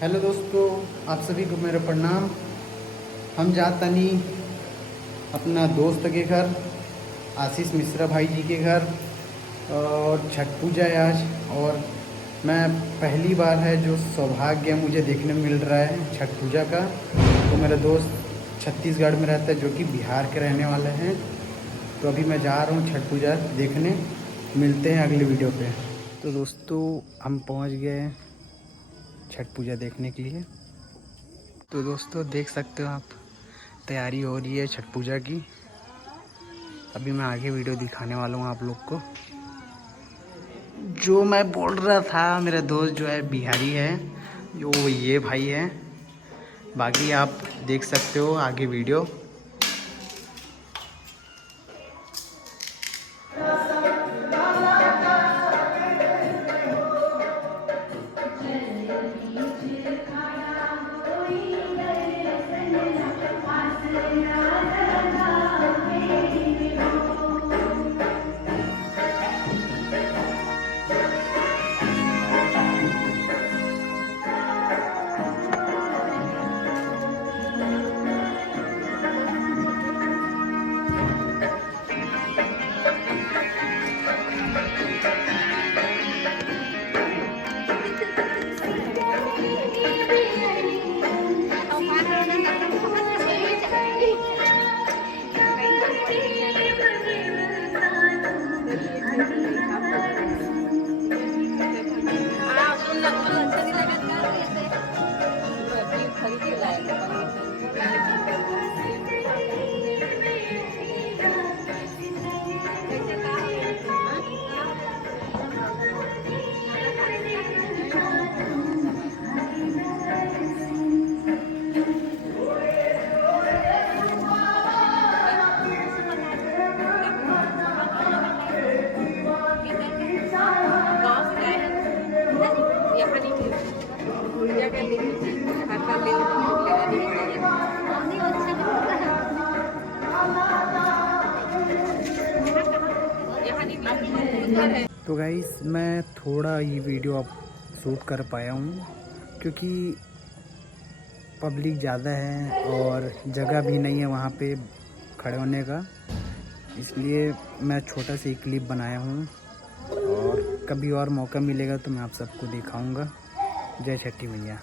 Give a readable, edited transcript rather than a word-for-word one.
Hello दोस्तों, आप सभी को मेरा प्रणाम। हम जातनी अपना दोस्त के घर, आशीष मिश्रा भाई जी के घर, और छठ पूजा है आज। और मैं पहली बार है जो सौभाग्य मुझे देखने में मिल रहा है छठ पूजा का। तो मेरा दोस्त छत्तीसगढ़ में रहता है, जो कि बिहार के रहने वाले हैं। तो अभी मैं जा रहा हूँ छठ पूजा देखने। मिलते हैं अगले वीडियो पे। तो दोस्तों, हम पहुँच गए हैं छठ पूजा देखने के लिए। तो दोस्तों, देख सकते हो आप, तैयारी हो रही है छठ पूजा की। अभी मैं आगे वीडियो दिखाने वाला हूँ आप लोग को। जो मैं बोल रहा था, मेरा दोस्त जो है बिहारी है, जो ये भाई है। बाकी आप देख सकते हो आगे वीडियो। तो गाइस, मैं थोड़ा ये वीडियो अब शूट कर पाया हूँ, क्योंकि पब्लिक ज़्यादा है और जगह भी नहीं है वहाँ पे खड़े होने का। इसलिए मैं छोटा सा क्लिप बनाया हूँ, और कभी और मौका मिलेगा तो मैं आप सबको दिखाऊंगा। जय छठी मैया।